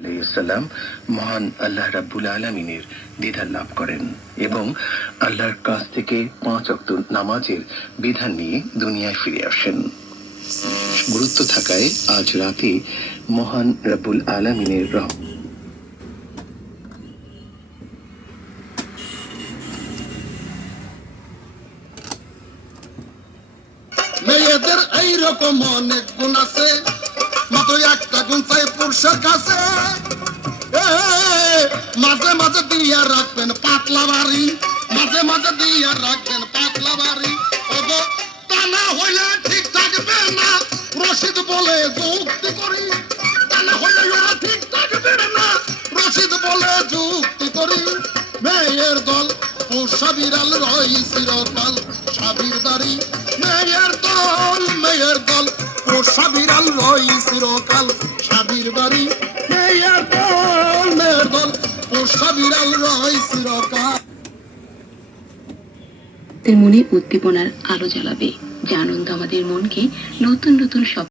আলাইহিসসালাম মহান আল্লাহ রাব্বুল আলামিনের দিদার লাভ করেন এবং আল্লাহর কাছ থেকে 5 ওয়াক্ত নামাজের বিধান নিয়ে দুনিয়ায় ফিরে আসেন। গুরুত্ব থাকায় আজ রাতে মহান রাব্বুল আলামিনের মেয়েদের এইরকম অনেক গুণ আছে, মাত্র একটা গুণ চাই পুরুষের কাছে। মাঝে মাঝে দিয়া রাখবেন পাতলা বাড়ি, মাঝে মাঝে দিয়া রাখবেন পাতলা বাড়ি। ওগো তা না হইলে ঠিক থাকবে না, রশিদ বলে যুক্তি করি। তা না হইলে ওরা ঠিক থাকবে না, রশিদ বলে যুক্তি করি। মেয়ের দল পোষা বিড়াল রই চিরকাল সাবির দাড়ি। মেয়ের দল পোষা বিড়াল রই চিরকাল সাবির বাড়ি। মেয়ের দল পোষা বিড়াল রই চিরকাল। মনে উদ্দীপনার আলো জ্বালাবে, যে আনন্দ আমাদের মনকে নতুন নতুন